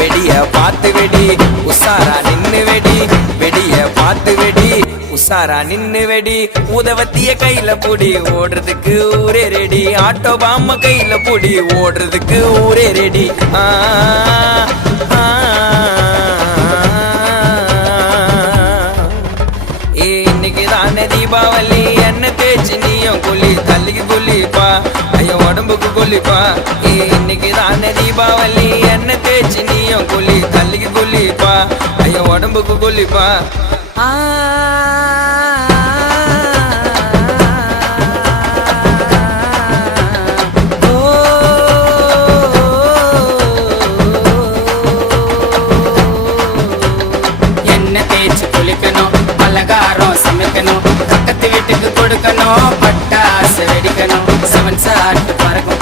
வெடிய பார்த்து வெடி உசாரா நின்னு வெடி வெடிய பார்த்து வெடி உசாரா நின்னு வெடி உதவத்திய கையில புடி ஓடுறதுக்கு ஊரே ரெடி ஆட்டோ பாம்ம கையில புடி ஓடுறதுக்கு ஊரே ரெடி இன்னைக்கு தானே தீபாவளி என்ன தேய்ச்சி நீயும் குளி தள்ளிக்கு குளிப்பா ஐயோ உடம்புக்கு குளிப்பா இன்னைக்கு தானே தீபாவளி என்ன தேய்ச்சி நீயும் குளி தள்ளிக்கு குளிப்பா ஐயோ உடம்புக்கு குளிப்பா பக்கத்து வீட்டுக்கு கொடுக்கணும் பட்டாசு வெடிக்கணும் 7 சாட் பறக்கும்